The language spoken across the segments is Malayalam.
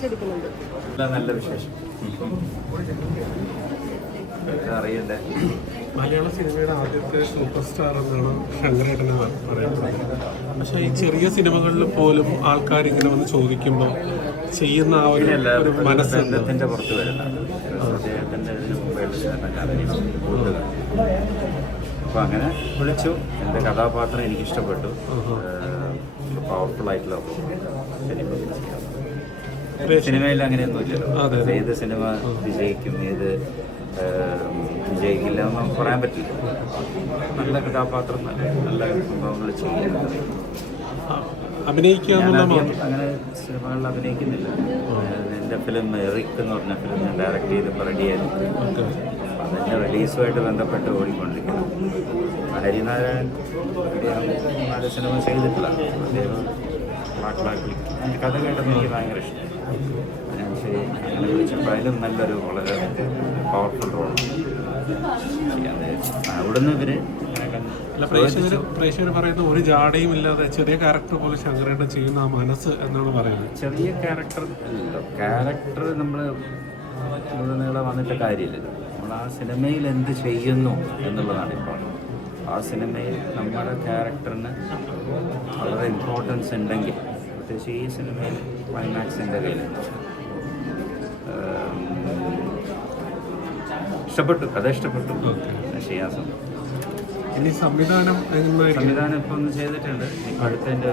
കാഴ്ചവെക്കുന്നുണ്ട്. നല്ല വിശേഷം അറിയണ്ടേ. മലയാള സിനിമയുടെ ആദ്യത്തെ സൂപ്പർ സ്റ്റാർ എന്നാണ് ശങ്കരേട്ടനെ പറയപ്പെടുന്നത്. പക്ഷേ ഈ ചെറിയ സിനിമകളിൽ പോലും ആൾക്കാർ ഇങ്ങനെ വന്ന് ചോദിക്കുമ്പോൾ ചെയ്യുന്ന ആ ഒരു മനസ്സിന്റെ പുറത്ത് വരില്ല. അദ്ദേഹത്തിൻ്റെ ഇതിന് മുമ്പ് അപ്പോൾ അങ്ങനെ വിളിച്ചു. എൻ്റെ കഥാപാത്രം എനിക്കിഷ്ടപ്പെട്ടു. പവർഫുൾ ആയിട്ടുള്ള സിനിമയിൽ അങ്ങനെയൊന്നുമില്ലല്ലോ. ഏത് സിനിമ വിജയിക്കും, ഏത് വിജയിക്കില്ല എന്നൊന്നും പറയാൻ പറ്റില്ല. നല്ല കഥാപാത്രം, നല്ല സംഭവങ്ങൾ ചെയ്യുന്നത്. അങ്ങനെ സിനിമകളിൽ അഭിനയിക്കുന്നില്ല. എൻ്റെ ഫിലിം എറിക് എന്ന് പറഞ്ഞ ഫിലിം ഞാൻ ഡയറക്റ്റ് ചെയ്തപ്പോൾ റെഡിയായിരുന്നു. അപ്പം അതിൻ്റെ റിലീസുമായിട്ട് ബന്ധപ്പെട്ട് ഓടിക്കൊണ്ടിരിക്കുന്നു. ഹരിനാരായൺ നല്ല സിനിമ ചെയ്തിട്ടില്ല. അദ്ദേഹം കഥ കേട്ടത് എനിക്ക് ഭയങ്കര ഇഷ്ടം. ഞാൻ ശരി അങ്ങനെ വിളിച്ചപ്പോൾ അതിലും നല്ലൊരു വളരെ പവർഫുൾ റോൾ അവിടുന്ന് ഇവര് പ്രേക്ഷകർ പറയുന്ന ഒരു ജാടയും ഇല്ലാതെ ചെറിയ ക്യാരക്ടർ പോലെ ശങ്കരേട്ടൻ ചെയ്യുന്ന ആ മനസ്സ് എന്നാണ് പറയുന്നത്. ചെറിയ ക്യാരക്ടർ അല്ലല്ലോ. ക്യാരക്ടർ നമ്മൾ നീളം വന്നിട്ട് കാര്യമില്ലല്ലോ. നമ്മൾ ആ സിനിമയിൽ എന്ത് ചെയ്യുന്നു എന്നുള്ളതാണ് ഇപ്പോൾ. ആ സിനിമയിൽ നമ്മുടെ ക്യാരക്ടറിന് വളരെ ഇമ്പോർട്ടൻസ് ഉണ്ടെങ്കിൽ, പ്രത്യേകിച്ച് ഈ സിനിമയിൽ ക്ലൈമാക്സിൻ്റെ കയ്യിലുണ്ട്. ഇഷ്ടപ്പെട്ടു, കഥ ഇഷ്ടപ്പെട്ടു. ചെയ്യാൻ ഇനി സംവിധാനം ഇപ്പോൾ ഒന്ന് ചെയ്തിട്ടുണ്ട്. ഇപ്പോൾ അടുത്തതിൻ്റെ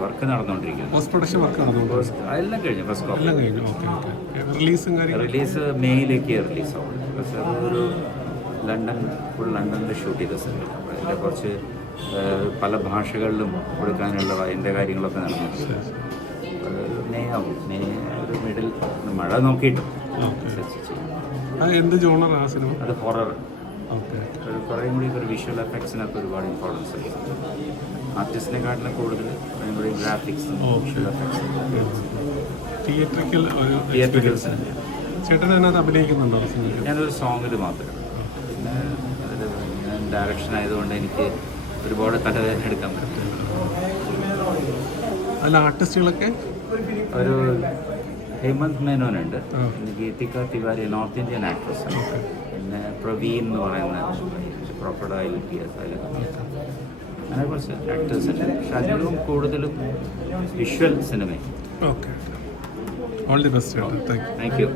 വർക്ക് നടന്നുകൊണ്ടിരിക്കുന്നു. പോസ്റ്റ് പ്രൊഡക്ഷൻ വർക്ക് എല്ലാം കഴിഞ്ഞു. ഫസ്റ്റ് റിലീസ് മെയ്യിലേക്ക് റിലീസാവും. പക്ഷേ അതൊരു ലണ്ടനിൽ ഷൂട്ട് ചെയ്ത സിനിമ. അപ്പോൾ അതിൻ്റെ കുറച്ച് പല ഭാഷകളിലും കൊടുക്കാനുള്ള അതിൻ്റെ കാര്യങ്ങളൊക്കെ നടന്നു. മെയ് ആവും. മെയ് ഒരു മിഡിൽ മഴ നോക്കിയിട്ടും എന്ത് ജോണർ ആ സിനിമ? അത് ഹൊറർ. കുറേ കൂടി ഒരു വിഷ്വൽ എഫക്ട്സിനൊക്കെ ഒരുപാട് ഇമ്പോർട്ടൻസ് ഉണ്ട്. ആർട്ടിസ്റ്റിനെക്കാട്ടിലും കൂടുതൽ കുറേ കൂടി graphics, visual effects, theatrical cinema. ചേട്ടൻ അതിനകത്ത് അഭിനയിക്കുന്നുണ്ടോ? ഞാനൊരു സോങ്ങിൽ മാത്രമേ. പിന്നെ അതിൽ ഞാൻ ഡയറക്ഷൻ ആയതുകൊണ്ട് എനിക്ക് ഒരുപാട് തലവേദന എടുക്കാൻ പറ്റും. അല്ല, ആർട്ടിസ്റ്റുകളൊക്കെ ഒരു ഹേമന്ത് മേനോനുണ്ട്, Geethika Tiwari, north Indian actress. പിന്നെ പ്രവീൺ എന്ന് പറയുന്ന ക്രോക്കഡൈൽ അങ്ങനെ കുറച്ച് ആക്ടേഴ്സ് ഉണ്ട്. പക്ഷെ അതിലും കൂടുതലും visual cinema. Okay, all the best. Thank you.